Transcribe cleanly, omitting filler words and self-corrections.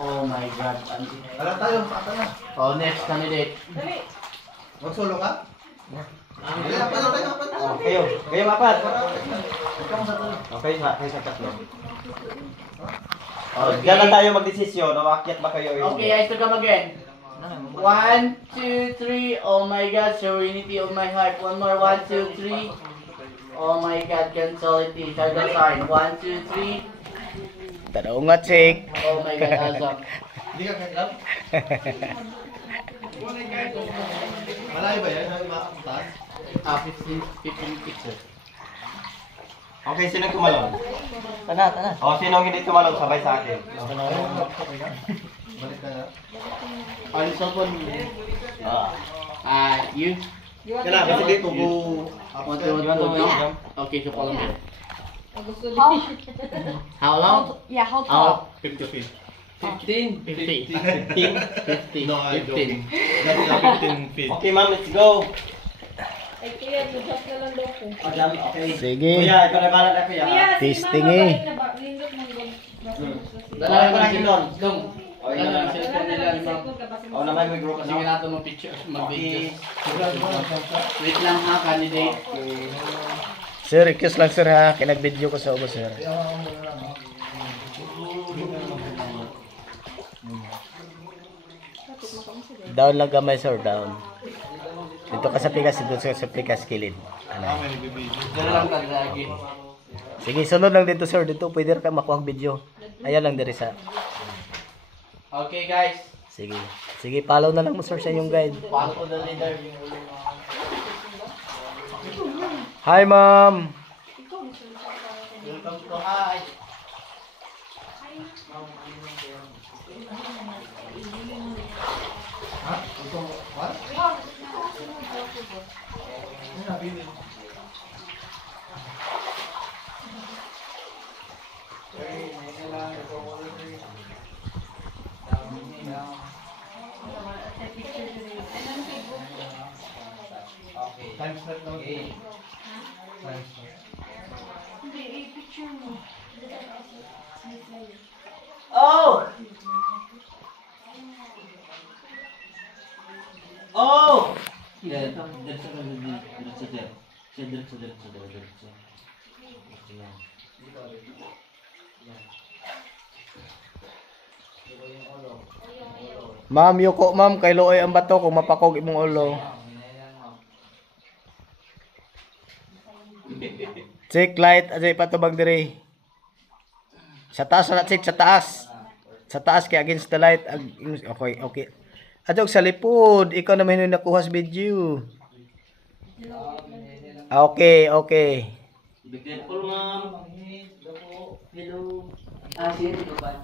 Oh my God. Alam tayo, ata na. Oh, next candidate. Magsulo ka? Kayo. Kayo apat. Okay, kayo sa tatlo. Diyan lang tayo magdesisyon. Akyat ba kayo? Okay, I still come again. 1, 2, 3. Oh my God, serenity of my heart. One more. 1, 2, 3. Oh my God, cancelity. Shadow sign. 1, 2, 3. Tanaw nga, check. Oh my God, Azam. Hindi ka kagam? Malayo ba yan? Makapuntahan? 15 pictures. Okay, sino tumalon? Tana. O, sino hindi tumalon? Sabay sa akin. Balik na nga. On cellphone. You? Kailangan, kasi dito go. Want to jump? Okay, so follow me. How long? Yeah, how tall? 50. 15. 50. 50. No, I'm 15. joking. That's 15 feet. Okay, ma'am, let's go. Ay, kuya, bukas na lang daw ko. Okay. Sige. Kuya, ikaw na bahala na kuya. Kuya, Testing eh. Lindot mo doon. Dala ko lang yun. Dong. Okay, Dala na. lang cellphone nila ni ma'am. O, naman may group Kasi na. natin mo picture, mag-video. Wait lang ha, candidate. Sir, request lang sir ha. Kinag-video ko sa ubo sir. Down lang gamay sir, down. Dito ka sa pikas, dito sa pikas kilid. Ano? Dala lang ka lagi. Sige, sunod lang dito sir. Dito pwede ka makuha ang video. Ayan lang diri sa. Okay guys. Sige. Sige, follow na lang mo sir sa inyong guide. Follow ko the leader. Hi ma'am. Welcome to hi. Ha? Ito, what? Time start na okay. Time start. Oh! Oh! Ma'am, yuko ma'am, kay Looy ang bato kung mapakog imong ulo. Check light, ajay patubag diri. Sa taas na check, sa taas. Sa taas kay against the light. Okay, okay. Adjog sa lipod, ikaw na may nakuha sa video. Okay, okay. Be careful, ma'am. Hello. Sige, dito ba?